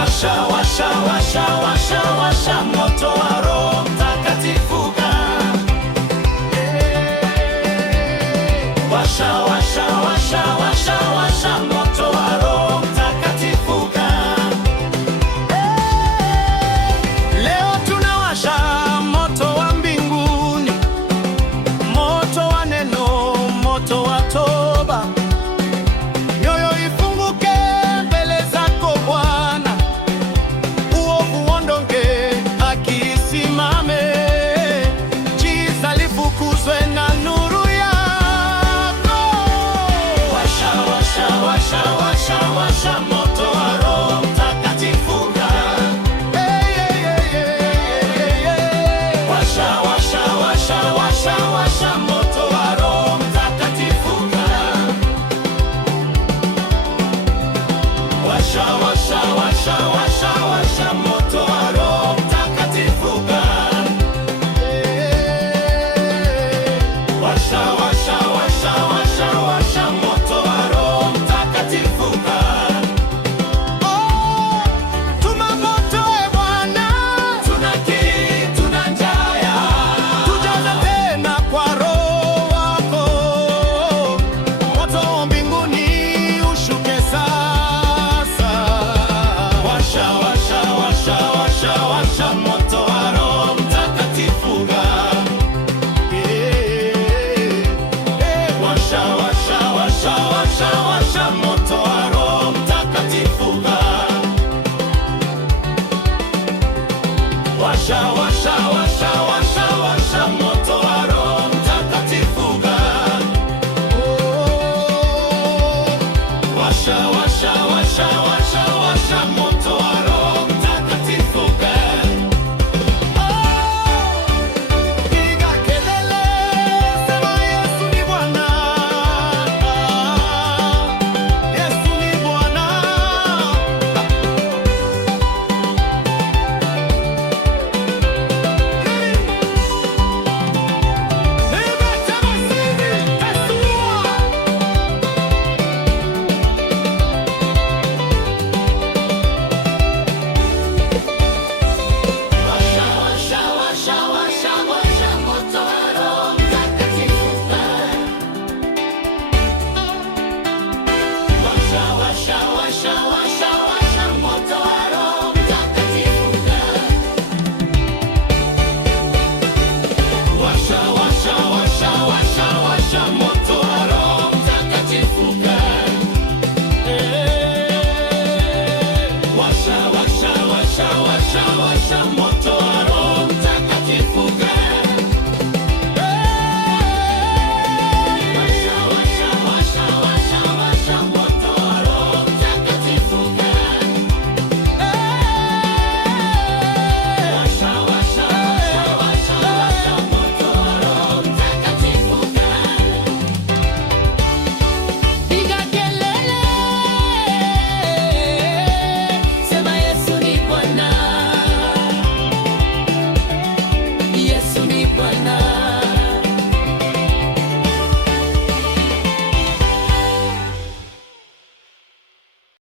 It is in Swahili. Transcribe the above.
Washa, washa, washa, washa, washa moto wa Roho Mtakatifu. Washa, washa, washa, washa, washa moto wa Roho Mtakatifu. Leo tunawasha moto wa mbinguni, moto wa neno, moto wa toba. Mioyo ifunguke mbele zako Bwana, uovu uondoke, haki isimame, giza lifukuzwe na nuru yako. Washa, washa, washa, washa, washa moto wa Roho Mtakatifu. Washa, washa, washa, washa, washa moto wa Roho Mtakatifu. Washa, washa, washa, washa, washa moto wa Roho Mtakatifu. Washa, washa, washa, washa, washa moto wa Roho Mtakatifu. Oh, tuma moto e Bwana, tuna kiu, tuna njaa, tujaze tena kwa Roho wako. Moto wa mbinguni ushuke sasa. Washa, washa, washa, washa, washa moto wa Roho Mtakatifu. Washa, washa, washa, washa, washa moto